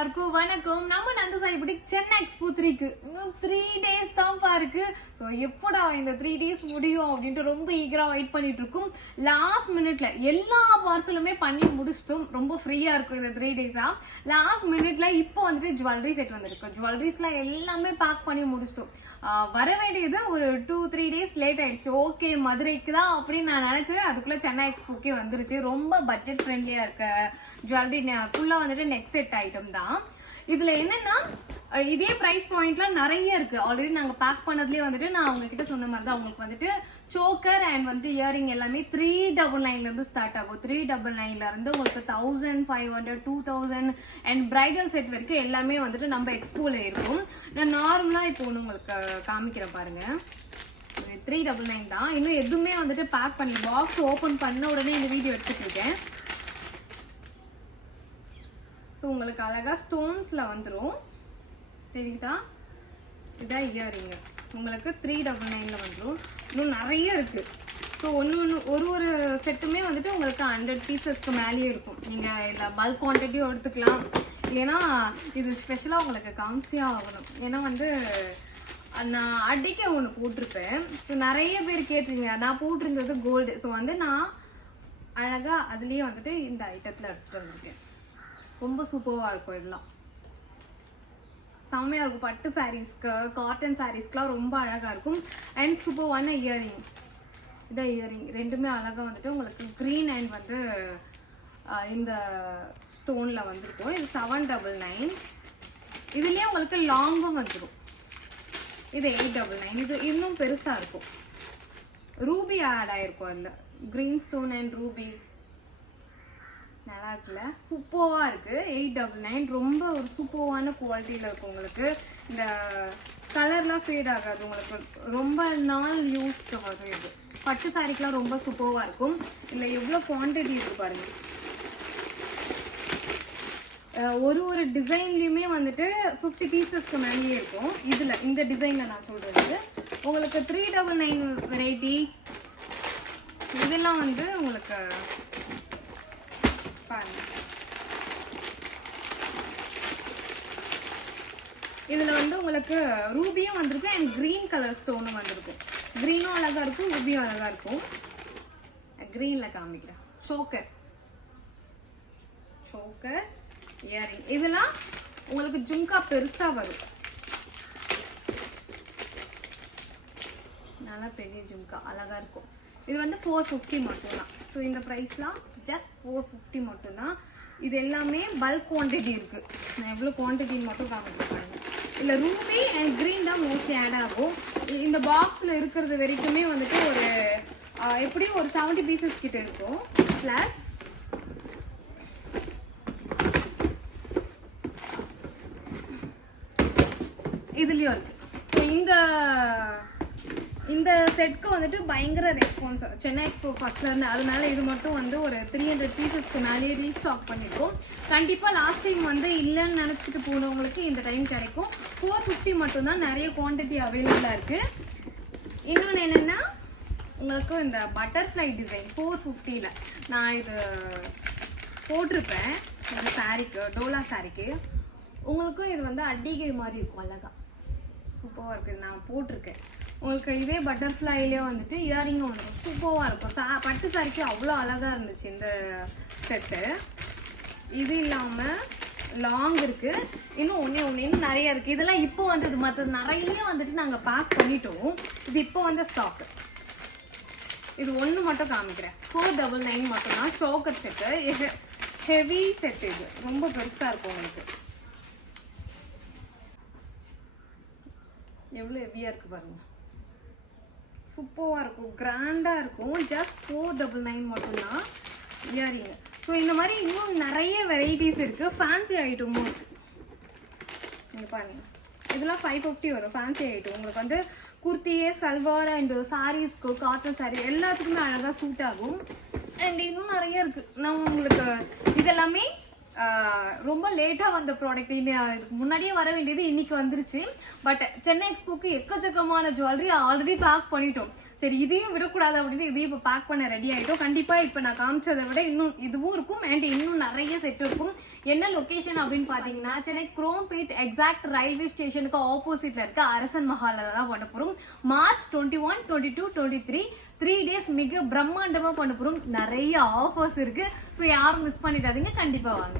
எல்லாருக்கும் வணக்கம். நம்ம நந்தசாரி புட்டிக் சென்னை எக்ஸ்போ 3க்கு இன்னும் 3 days தான் இருக்கு. ஸோ எப்படா இந்த 3 days முடியும் அப்படின்ட்டு ரொம்ப ஈகரா வெயிட் பண்ணிட்டு இருக்கோம். லாஸ்ட் மினிட்ல எல்லா பார்சலுமே பண்ணி முடிச்சிட்டோம். ரொம்ப ஃப்ரீயா இருக்கும் இந்த 3 days. லாஸ்ட் மினிட்ல இப்போ வந்துட்டு ஜுவல்லரி செட் வந்திருக்கு. ஜுவல்லரிஸ்லாம் எல்லாமே பேக் பண்ணி முடிச்சிட்டோம். வர வேண்டியது ஒரு 2-3 days லேட் ஆயிடுச்சு. ஓகே மதுரைக்கு தான் அப்படின்னு நான் நினைச்சேன். அதுக்குள்ள சென்னை எக்ஸ்போக்கே வந்துருச்சு. ரொம்ப பட்ஜெட் ஃப்ரெண்ட்லியா இருக்க ஜுவல்லரி ஃபுல்லா வந்துட்டு நெக் செட் ஐட்டம் தான். இதுல என்னன்னா இதே பிரைஸ் பாயிண்ட்ல நிறைய இருக்கு. ஆல்ரெடி நாங்க பேக் பண்ணதுலயே வந்துட்டு நான் உங்ககிட்ட சொன்ன மாதிரி தான் உங்களுக்கு வந்துட்டு சோக்கர் அண்ட் வந்துட்டு இயரிங் எல்லாமே 399 இருந்து ஸ்டார்ட் ஆகும். 399 இருந்து உங்களுக்கு 1500, 2000 அண்ட் பிரைடல் செட் வரைக்கும் எல்லாமே வந்துட்டு நம்ம எக்ஸ்போல இருக்கும். நான் நார்மலா இப்போ ஒன்று உங்களுக்கு காமிக்கிறேன் பாருங்க. 399 தான். இன்னும் எதுவுமே வந்துட்டு பேக் பண்ணி பாக்ஸ் ஓபன் பண்ண உடனே இந்த வீடியோ எடுத்துட்டு இருக்கேன். ஸோ உங்களுக்கு அழகா ஸ்டோன்ஸ்ல வந்துடும். தெரியுதா? இதான் இயரிங் உங்களுக்கு 399ல வந்துடும். இன்னும் நிறைய இருக்கு. ஸோ ஒரு செட்டுமே வந்துட்டு உங்களுக்கு 100 பீசஸ்க்கு மேலேயே இருக்கும். நீங்கள் இதில் பல்க் குவான்டிட்டியும் எடுத்துக்கலாம். இல்லைன்னா இது ஸ்பெஷலாக உங்களுக்கு காமிச்சியாக ஆகணும். ஏன்னா வந்து நான் அடிக்க ஒன்று போட்டிருப்பேன். ஸோ நிறைய பேர் கேட்டிருங்க. நான் போட்டிருந்தது கோல்டு. ஸோ வந்து நான் அழகாக அதுலேயே வந்துட்டு இந்த ஐட்டத்தில் எடுத்துகிட்டு வந்திருக்கேன். ரொம்ப சூப்பராக இருக்கும். இதெல்லாம் செம்மையாக இருக்கும். பட்டு சாரீஸ்க்கு காட்டன் சாரீஸ்க்குலாம் ரொம்ப அழகாக இருக்கும். அண்ட் சூப்பரான இயரிங். இதான் இயரிங் ரெண்டுமே அழகாக வந்துட்டு உங்களுக்கு க்ரீன் அண்ட் வந்து இந்த ஸ்டோனில் வந்துருக்கும். இது 799. இதுலேயே உங்களுக்கு லாங்கும் வந்துடும். இது 899. இது இன்னும் பெருசாக இருக்கும். ரூபி ஆட் ஆகிருக்கும். அதில் க்ரீன் ஸ்டோன் அண்ட் ரூபி நல்லா இருக்குல்ல? சூப்பராக இருக்குது. 899 ரொம்ப ஒரு சூப்பரான குவாலிட்டியில் இருக்கும். உங்களுக்கு இந்த கலர்லாம் ஃபேட் ஆகாது. உங்களுக்கு ரொம்ப நாள் யூஸ்க்கு வரும். இது பட்டு சாரிக்கெலாம் ரொம்ப சூப்பராக இருக்கும். இல்லை எவ்வளோ குவான்டிட்டி இருக்குது பாருங்கள். ஒரு டிசைன்லையுமே வந்துட்டு 50 பீசஸ்க்கு மேலேயே இருக்கும். இதில் இந்த டிசைனில் நான் சொல்கிறது உங்களுக்கு 399 வெரைட்டி. இதெல்லாம் வந்து உங்களுக்கு இதுல வந்து உங்களுக்கு ரூபியும் வந்திருக்கும் அண்ட் கிரீன் கலர் ஸ்டோனும் வந்திருக்கும். கிரீனும் அழகா இருக்கும், ரூபியும் அழகா இருக்கும். கிரீன்ல காமிக்கிறேன். சோக்கர் இயரிங் இதெல்லாம் உங்களுக்கு ஜும்கா பெருசா வரும். நல்லா பெரிய ஜும்கா அழகா இருக்கும். இது வந்து 450 மட்டும்தான். ஸோ இந்த ப்ரைஸ்லாம் ஜஸ்ட் 450 மட்டும்தான். இது எல்லாமே பல்க் குவான்டிட்டி இருக்குது. நான் எவ்வளோ குவான்டிட்டின்னு மட்டும் காமிக்கிறேன். இல்லை ரூபி அண்ட் க்ரீன் தான் மோஸ்ட்லி ஆட் ஆகும். இந்த பாக்ஸில் இருக்கிறது வரைக்குமே வந்துட்டு ஒரு எப்படியும் ஒரு 70 பீசஸ் கிட்ட இருக்கும். ப்ளஸ் இதுலேயும் இருக்குது. ஸோ இந்த செட்க்கு வந்துட்டு பயங்கர ரெஸ்பான்ஸ் சென்னை எக்ஸ்போ ஃபர்ஸ்ட்லேருந்து. அதனால இது மட்டும் வந்து ஒரு 300 பீசஸ்க்கு மேலேயே ரீஸ்டாக் பண்ணியிருக்கோம். கண்டிப்பாக லாஸ்ட் டைம் வந்து இல்லைன்னு நினச்சிட்டு போனவங்களுக்கு இந்த டைம் கிடைக்கும். 450 மட்டும்தான். நிறைய குவான்டிட்டி அவைலபிளாக இருக்குது. இன்னொன்று என்னென்னா உங்களுக்கு இந்த பட்டர்ஃப்ளை டிசைன் 450ல் நான் இது போட்டிருப்பேன். இந்த சாரீக்கு டோலா சாரீக்கு உங்களுக்கும் இது வந்து அடிகை மாதிரி இருக்கும். அழகா சூப்பராக இருக்குது. நான் போட்டிருக்கேன். உங்களுக்கு இதே பட்டர்ஃப்ளைலேயே வந்துட்டு இயரிங்கும் வந்துடும். சூப்பராக இருக்கும். பட்டு சாரிக்கு அவ்வளோ அழகாக இருந்துச்சு இந்த செட்டு. இது இல்லாமல் லாங் இருக்குது. இன்னும் நிறைய இருக்குது. இதெல்லாம் இப்போ வந்தது. மற்றது நிறைய வந்துட்டு நாங்கள் பேக் பண்ணிட்டோம். இது இப்போ வந்த ஸ்டாக்கு. இது ஒன்று மட்டும் காமிக்கிறேன். 499 மட்டும்தான். Choker set heavy set. இது ரொம்ப பெருசாக இருக்கும். உங்களுக்கு எவ்வளோ ஹெவியாக இருக்குது பாருங்கள். சூப்பராக இருக்கும். கிராண்டாக இருக்கும். ஜஸ்ட் 499 மட்டும்தான் இயரிங். ஸோ இந்த மாதிரி இன்னும் நிறைய வெரைட்டிஸ் இருக்குது. ஃபேன்சி ஐட்டமும் இருக்குது. நீங்கள் பாருங்கள். இதெல்லாம் 550 வரும். ஃபேன்சி ஐட்டம் உங்களுக்கு வந்து குர்த்தியே சல்வார் அண்ட் சாரீஸ்க்கு காட்டன் சாரீ எல்லாத்துக்குமே அழகாக சூட் ஆகும். அண்ட் இன்னும் நிறைய இருக்குது. நான் உங்களுக்கு இதெல்லாமே ரொம்ப லேட்டாக வந்த ப்ராடக்ட். இதுக்கு முன்னாடியே வர வேண்டியது இன்னைக்கு வந்துருச்சு. பட் சென்னை எக்ஸ்போக்கு எக்கச்சக்கமான ஜுவல்லரி ஆல்ரெடி பேக் பண்ணிட்டோம். சரி இதையும் விடக்கூடாது அப்படின்னு இதையும் இப்போ பேக் பண்ண ரெடி ஆயிட்டோம். கண்டிப்பா இப்போ நான் காமிச்சதை விட இன்னும் இதுவும் இருக்கும் அண்ட் இன்னும் நிறைய செட் இருக்கும். என்ன லொகேஷன் அப்படின்னு பாத்தீங்கன்னா சென்னை குரோம்பேட் எக்ஸாக்ட் ரயில்வே ஸ்டேஷனுக்கு ஆப்போசிட்ல இருக்க அரசன் மஹால்ல தான் பண்ண போறோம். மார்ச் 21, 22, 23 3 days மிக பிரம்மாண்டமா பண்ண போறோம். நிறைய ஆஃபர்ஸ் இருக்கு. ஸோ யாரும் மிஸ் பண்ணிடாதீங்க, கண்டிப்பா வாங்க.